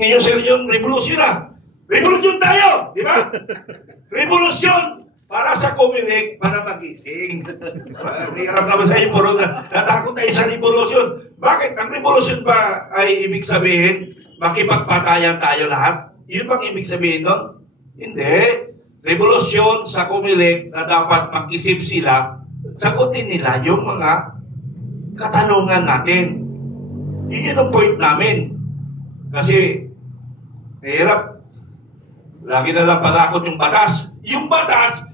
Ngayon sir yung revolusyon na. Revolusyon tayo! Di ba? Revolusyon para sa Comelec, para magising. Hirap naman sa iyo, puro natakot tayo sa revolusyon. Bakit? Ang revolusyon ba ay ibig sabihin, makipagpatayan tayo lahat? Yun bang ibig sabihin nun? Hindi. Revolusyon sa Comelec na dapat mag-isip sila, sagutin nila yung mga katanungan natin. Yun ang point namin. Kasi, hirap. Lagi na lang palakot yung batas. Yung batas,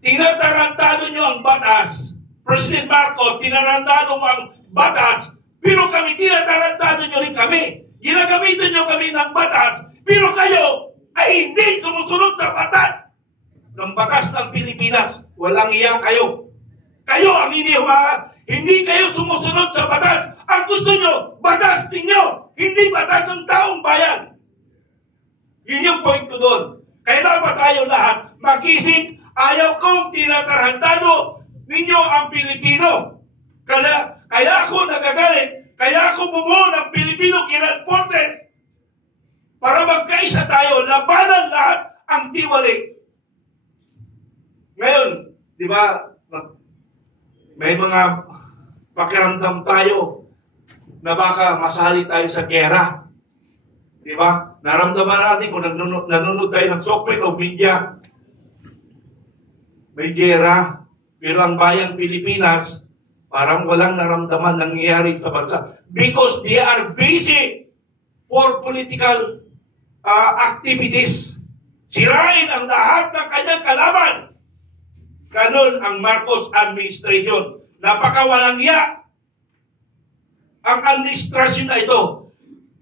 tinatarantado nyo ang batas. President Marcos, tinarantado mo ang batas, pero kami, tinatarantado nyo rin kami. Ginagamitan nyo kami ng batas, pero kayo ay hindi sumusunod sa batas. Ng batas ng Pilipinas, walang iya kayo. Kayo ang hindi kayo sumusunod sa batas. Ang gusto nyo, batas ninyo, hindi batas ng taong bayan. Yun yung point ko doon. Kailangan ba tayo lahat magising? Ayaw kong tinatarantado ninyo ang Pilipino. Kaya ako nagagalit, kaya ako bumuo ng Pilipino Kilan Forces para magkaisa tayo, labanan lahat ang tiwali. Ngayon, di ba, may mga pakiramdam tayo na baka masali tayo sa gera. Di ba? Naramdaman natin kung nanonood tayo ng social o media. May gera. Pero ang bayang Pilipinas, parang walang naramdaman nangyayari sa bansa. Because they are busy for political activities. Sirain ang lahat ng kanyang kalaban. Ganon ang Marcos administration. Napakawalang iya. Ang administrasyon na ito.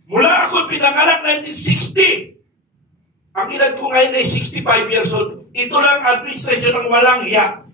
Mula ako pinanganak 1960. Ang edad ko ngayon ay 65 years old. Ito lang administration ng walang hiya.